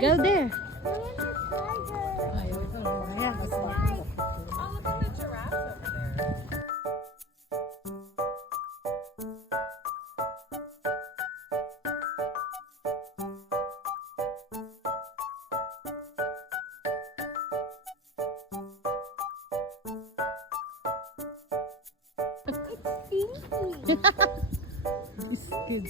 Go there. It's good.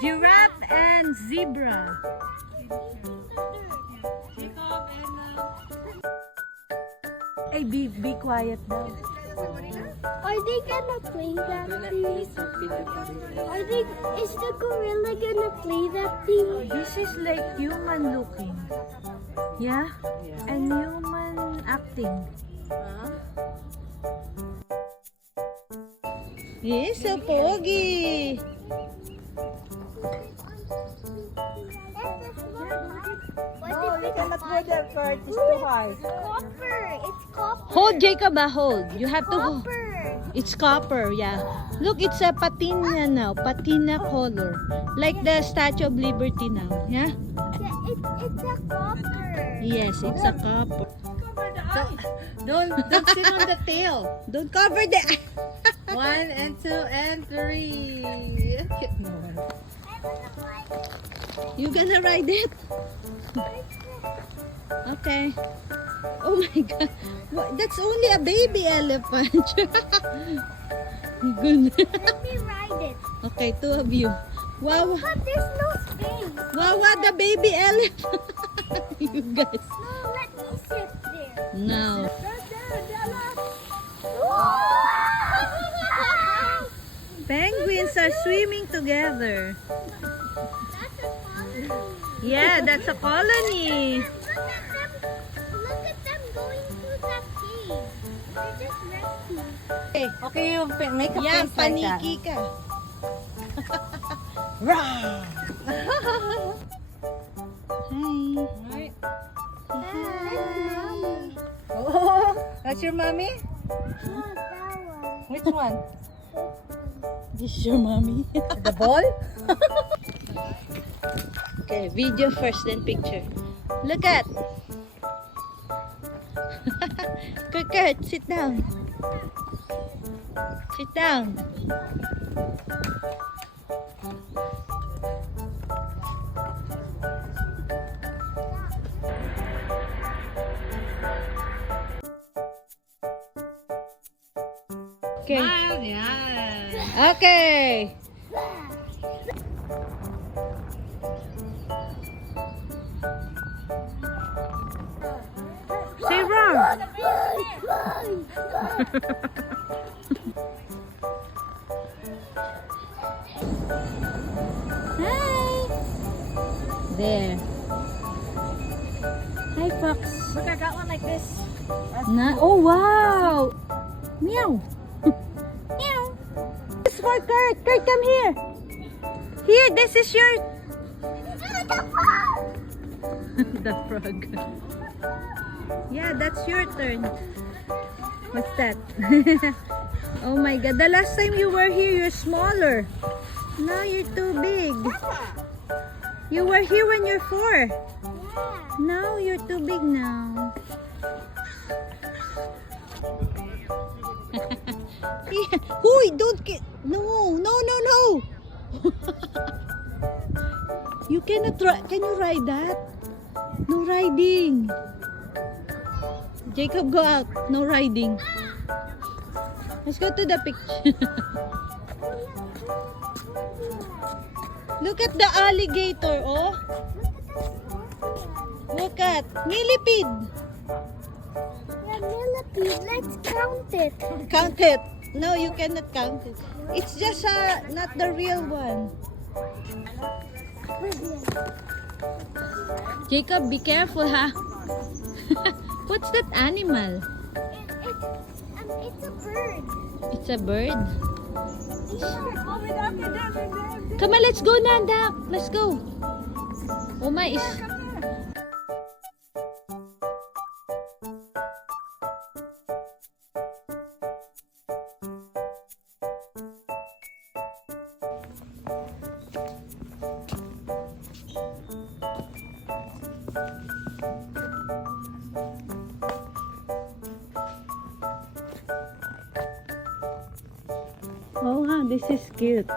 Giraffe and zebra. Hey, be quiet now. Are they gonna play that thing? Is the gorilla gonna play that thing? This is like human looking. Yeah? And human acting. Yes, so pogi. No, you cannot go there, Kurt. It's too high. Copper. It's copper. Hold, Jacob, hold. You have to hold. Copper. It's copper, yeah. Look, it's a patina now. Patina color. Like the Statue of Liberty now. Yeah? Yeah, it's a copper. Yes, it's a copper. Don't sit on the tail. Don't cover the... 1 and 2 and 3. You gonna ride it? Okay. Oh my god. What? That's only a baby elephant. Good. Let me ride it. Okay, two of you. Wow. But there's no space. Wawa, the baby elephant. You guys. No, let me sit there. No. Penguins are swimming together. That's a colony. Yeah, that's a colony. Look at them going through that cave. They're just resting. Okay, you make a Yeah, face like that. paniki ka. Rah! Hi. Oh, that's your mommy? No, that one. Which one? This is your mommy. The ball? Okay, video first, then picture. Look at. Kurt, sit down. Sit down. Okay. Yeah. Okay. Say wrong. Hi. There. Hi, Fox. Look, I got one like this. Oh, wow. Meow. Meow. This is for Kurt. Kurt, come here. Here, this is your... The frog. Yeah, that's your turn. What's that? Oh my god. The last time you were here, you're smaller. Now you're too big. You were here when you're 4. Now you're too big now. Huy, don't get... No, no, no, no. You cannot try. Can you ride that? No riding. Jacob, go out. No riding. Let's go to the picture. Look at the alligator, oh. Look at millipede. Yeah, millipede. Let's count it. Count it. No, you cannot count it. It's just not the real one. Jacob, be careful, ha? What's that animal? It's a bird. It's a bird. Come on, let's go, Nanda. Let's go. Oh my, Oh, wow, this is cute.